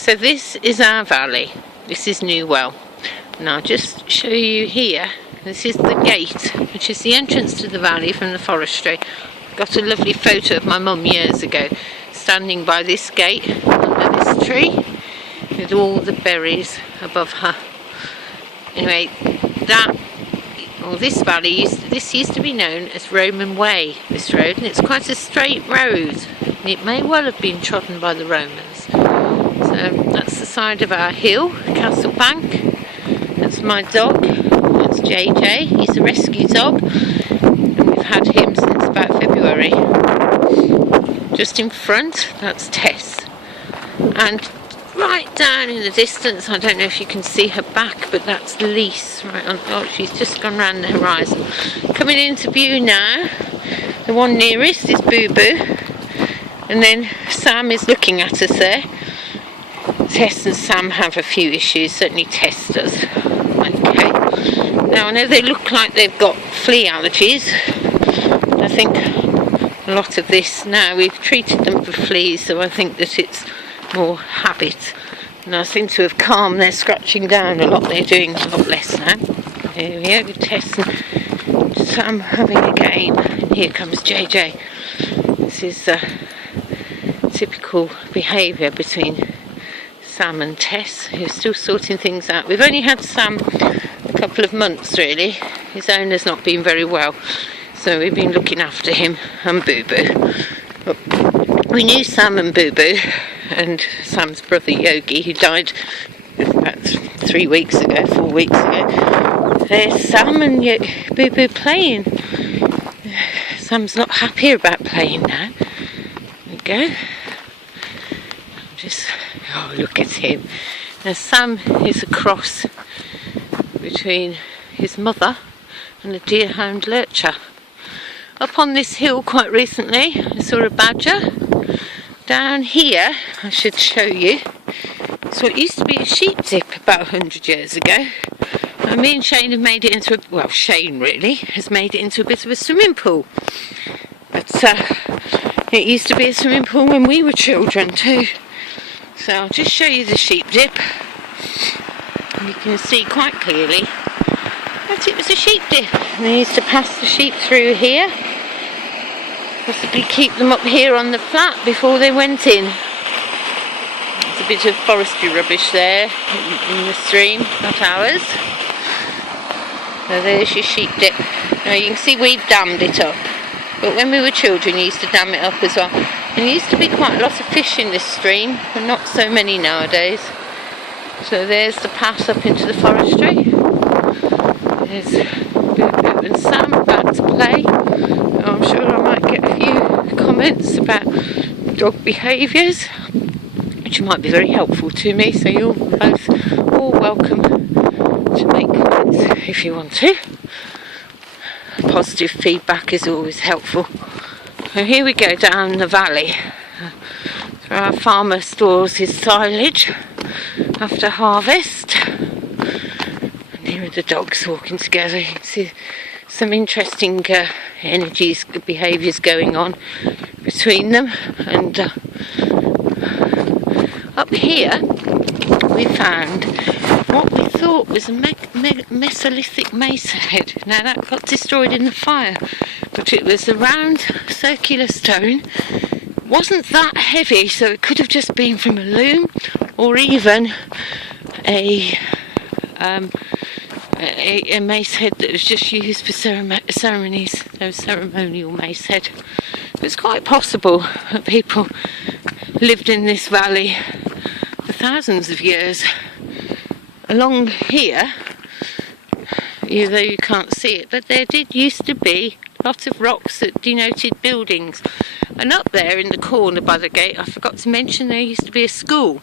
So this is our valley. This is Newell. And I'll just show you here. This is the gate, which is the entrance to the valley from the forestry. Got a lovely photo of my mum years ago, standing by this gate under this tree with all the berries above her. Anyway, this valley, this used to be known as Roman Way, this road, and it's quite a straight road. It may well have been trodden by the Romans. So that's the side of our hill, Castle Bank. That's my dog, that's JJ, he's a rescue dog, and we've had him since about February. Just in front, that's Tess. And right down in the distance, I don't know if you can see her back, but that's Lise, right on. Oh, she's just gone round the horizon. Coming into view now, the one nearest is Boo Boo, and then Sam is looking at us there. Tess and Sam have a few issues, certainly Tess does. Okay, now I know they look like they've got flea allergies. I think a lot of this now, we've treated them for fleas, so I think that it's more habit, and I seem to have calmed their scratching down a lot. They're doing a lot less now. Here we are with Tess and Sam having a game, and here comes JJ. This is typical behaviour between Sam and Tess, who's still sorting things out. We've only had Sam a couple of months really. His owner's not been very well, so we've been looking after him and Boo Boo. But we knew Sam and Boo Boo, and Sam's brother Yogi, who died about 4 weeks ago. There's Sam and Boo Boo playing. Sam's not happy about playing now. There we go. Oh, look at him. Now Sam is a cross between his mother and a deerhound lurcher. Up on this hill quite recently, I saw a badger. Down here, I should show you, it's what used to be a sheep dip about 100 years ago. And me and Shane have made it into Shane really has made it into a bit of a swimming pool. But it used to be a swimming pool when we were children too. So I'll just show you the sheep dip. And you can see quite clearly that it was a sheep dip. And they used to pass the sheep through here. Possibly keep them up here on the flat before they went in. There's a bit of forestry rubbish there in the stream, not ours. So there's your sheep dip. Now you can see we've dammed it up, but when we were children we used to dam it up as well. And there used to be quite a lot of fish in this stream, but not so many nowadays. So there's the path up into the forestry. There's Boo Boo and Sam about to play. I'm sure I might get a few comments about dog behaviours, which might be very helpful to me, so you're both all welcome to make comments if you want to. Positive feedback is always helpful. So here we go down the valley. So our farmer stores his silage after harvest. And here are the dogs walking together. You can see some interesting energies, behaviours going on between them. And up here we found what we thought was a Mesolithic mace head. Now that got destroyed in the fire, but it was a round circular stone. It wasn't that heavy, so it could have just been from a loom, or even a mace head that was just used for ceremonies, those ceremonial mace head. It's quite possible that people lived in this valley for thousands of years. Along here, although you can't see it, but there did used to be lots of rocks that denoted buildings. And up there in the corner by the gate, I forgot to mention, there used to be a school.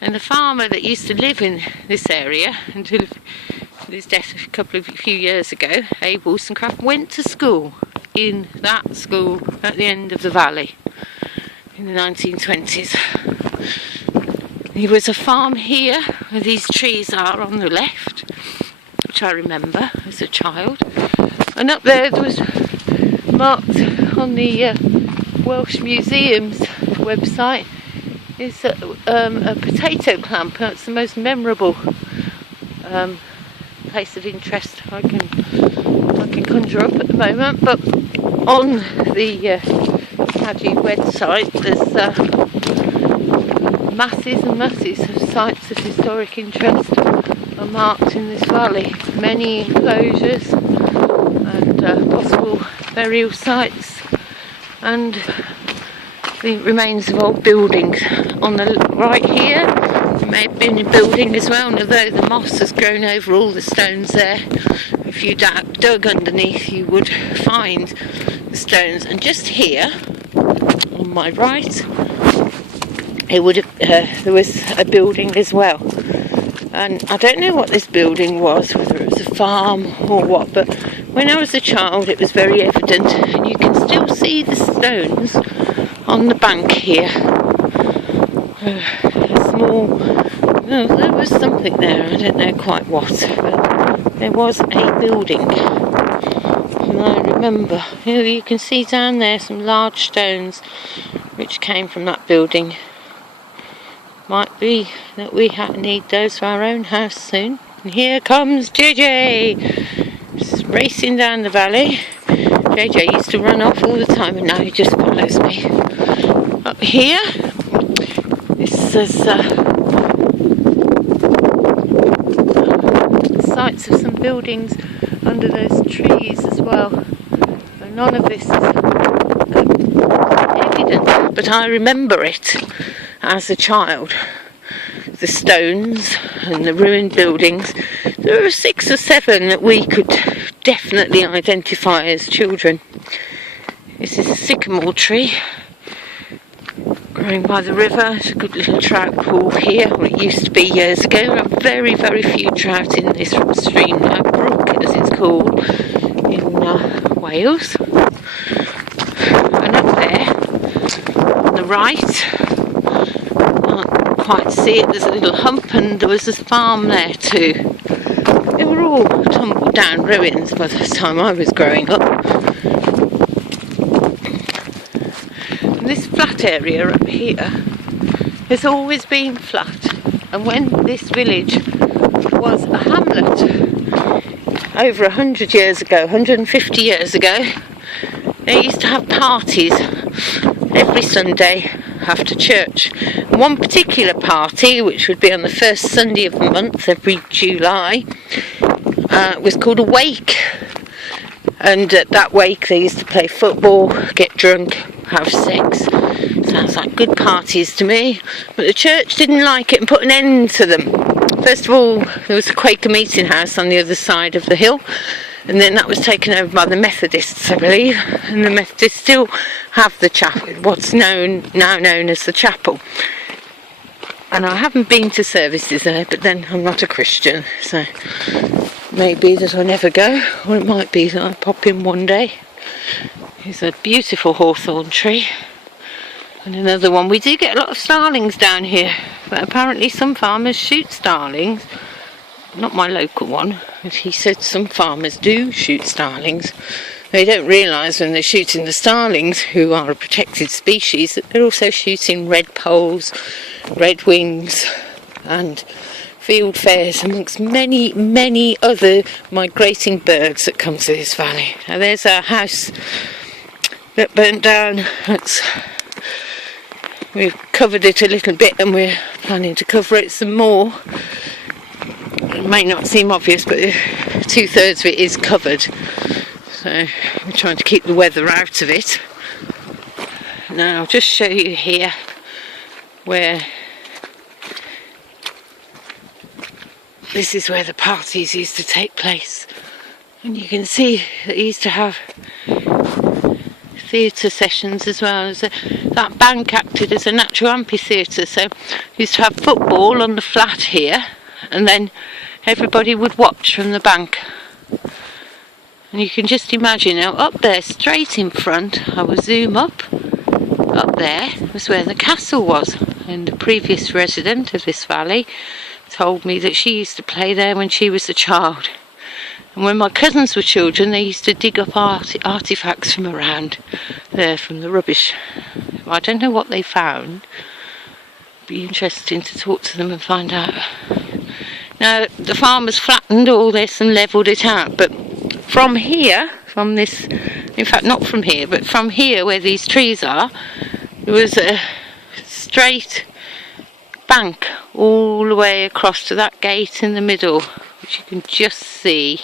And the farmer that used to live in this area until his death a few years ago, Abe Wollstonecraft, went to school in that school at the end of the valley in the 1920s. There was a farm here where these trees are on the left, which I remember as a child. And up there was marked on the Welsh Museum's website is a potato clamp. That's the most memorable place of interest I can conjure up at the moment. But on the Paddy website, there's masses and masses of sites of historic interest are marked in this valley. Many enclosures and possible burial sites, and the remains of old buildings. On the right here, there may have been a building as well, and although the moss has grown over all the stones there, if you dug underneath you would find the stones. And just here, on my right, there was a building as well. And I don't know what this building was, whether it was a farm or what, but when I was a child it was very evident, and you can still see the stones on the bank here. There was something there, I don't know quite what, but there was a building. And I remember, you can see down there some large stones which came from that building. Might be that we need those for our own house soon. And here comes JJ, racing down the valley. JJ used to run off all the time, and now he just follows me. Up here, this is sites of some buildings under those trees as well. And none of this is evident, but I remember it as a child. The stones and the ruined buildings. There were 6 or 7 that we could definitely identify as children. This is a sycamore tree growing by the river. It's a good little trout pool here, or it used to be years ago. There are very, very few trout in this stream now, brook as it's called, in Wales. And up there, on the right, quite see it, there's a little hump, and there was a farm there too. They were all tumbled down ruins by the time I was growing up. And this flat area up here has always been flat, and when this village was a hamlet over 100 years ago, 150 years ago, they used to have parties every Sunday after church. One particular party, which would be on the first Sunday of the month every July, was called a wake. And at that wake they used to play football, get drunk, have sex. Sounds like good parties to me. But the church didn't like it and put an end to them. First of all, there was a Quaker meeting house on the other side of the hill, and then that was taken over by the Methodists, I believe, and the Methodists still have the chapel, what's now known as the chapel. And I haven't been to services there, but then I'm not a Christian, so maybe that I never go, or it might be that I pop in one day. There's a beautiful hawthorn tree, and another one. We do get a lot of starlings down here, but apparently some farmers shoot starlings. Not my local one, but he said some farmers do shoot starlings. They don't realise when they're shooting the starlings, who are a protected species, that they're also shooting redpolls, redwings and fieldfares, amongst many, many other migrating birds that come to this valley. Now there's our house that burnt down. We've covered it a little bit, and we're planning to cover it some more. It may not seem obvious, but 2/3 of it is covered, so we're trying to keep the weather out of it. Now I'll just show you here where this is where the parties used to take place, and you can see that they used to have theatre sessions as well. As that bank acted as a natural amphitheatre, so used to have football on the flat here, and then everybody would watch from the bank. And you can just imagine now, up there straight in front, I will zoom up there was where the castle was, and the previous resident of this valley told me that she used to play there when she was a child. And when my cousins were children, they used to dig up artefacts from around there, from the rubbish. I don't know what they found, be interesting to talk to them and find out. Now, the farmers flattened all this and levelled it out, but from here, from this, in fact not from here, but from here where these trees are, there was a straight bank all the way across to that gate in the middle, which you can just see.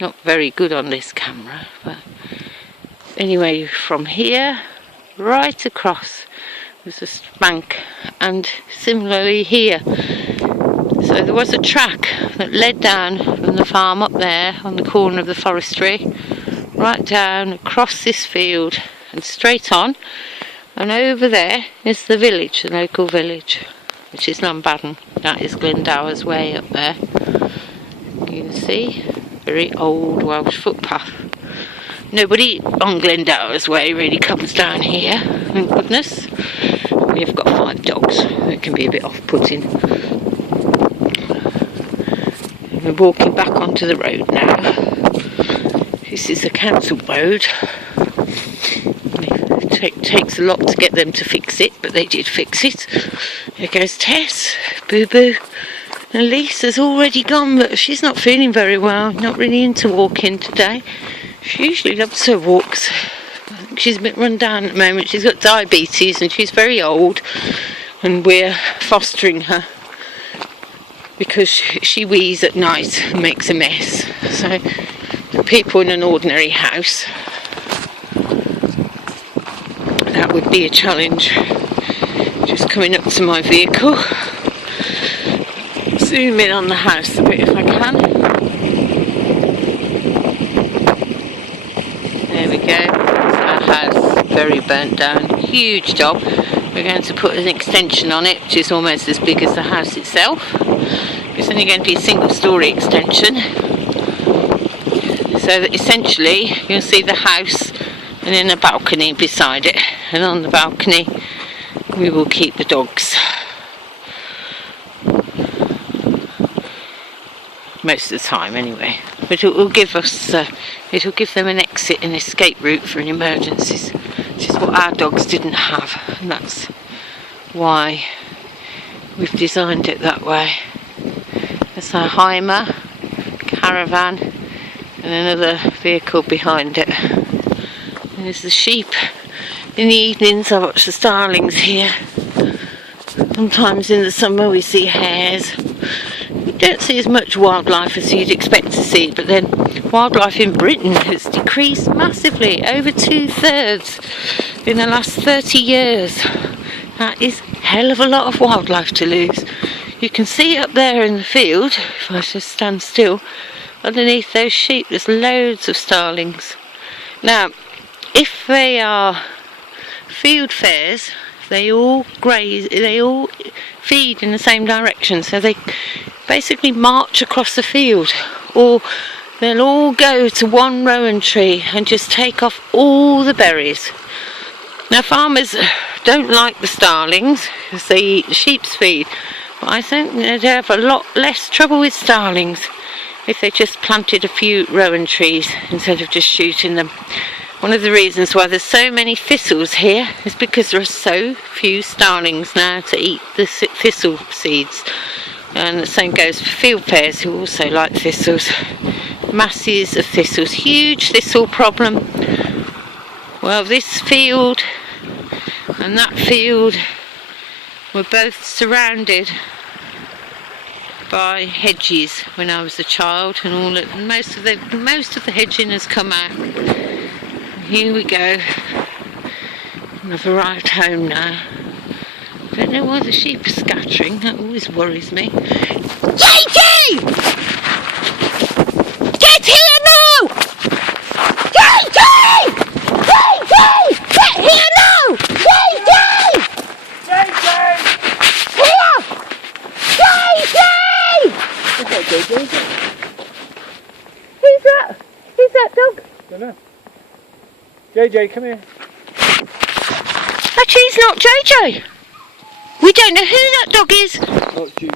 Not very good on this camera, but anyway, from here right across was a bank, and similarly here. So there was a track that led down from the farm up there on the corner of the forestry, right down across this field and straight on, and over there is the village, the local village, which is Llanbadarn. That is Glendower's Way up there. You can see, very old Welsh footpath. Nobody on Glendower's Way really comes down here, thank goodness. We've got 5 dogs, it can be a bit off-putting. We're walking back onto the road now. This is the council road. It takes a lot to get them to fix it, but they did fix it. There goes Tess, Boo Boo. And Lisa's already gone, but she's not feeling very well, not really into walking today. She usually loves her walks. I think she's a bit run down at the moment. She's got diabetes and she's very old, and we're fostering her because she wheezes at night and makes a mess. So the people in an ordinary house, that would be a challenge. Just coming up to my vehicle. Zoom in on the house a bit if I can. There we go. That's our house, very burnt down. Huge job. We're going to put an extension on it, which is almost as big as the house itself. It's only going to be a single-storey extension. So that essentially you'll see the house and then a balcony beside it. And on the balcony we will keep the dogs. Most of the time anyway, but it will give us it'll give them an exit and escape route for an emergencies, which is what our dogs didn't have, and that's why we've designed it that way. There's our Heimer caravan and another vehicle behind it, and there's the sheep. In the evenings I watch the starlings here. Sometimes in the summer we see hares. You don't see as much wildlife as you'd expect to see, but then wildlife in Britain has decreased massively, over 2/3 in the last 30 years. That is a hell of a lot of wildlife to lose. You can see up there in the field, if I just stand still, underneath those sheep there's loads of starlings. Now, if they are field fares, they all graze, they all feed in the same direction, so they basically march across the field, or they'll all go to one rowan tree and just take off all the berries. Now, farmers don't like the starlings because they eat the sheep's feed, but I think they'd have a lot less trouble with starlings if they just planted a few rowan trees instead of just shooting them. One of the reasons why there's so many thistles here is because there are so few starlings now to eat the thistle seeds. And the same goes for field fares, who also like thistles. Masses of thistles, huge thistle problem. Well, this field and that field were both surrounded by hedges when I was a child, and most of the hedging has come out. Here we go. I've arrived home now. I don't know why the sheep are scattering, that always worries me. JJ! Get here now! JJ! JJ! Get here now! JJ! JJ! Here! JJ! What's that, JJ? Who's that? Who's that dog? I don't know. JJ, come here. Actually, it's not JJ. We don't know who that dog is. Oh, it's you.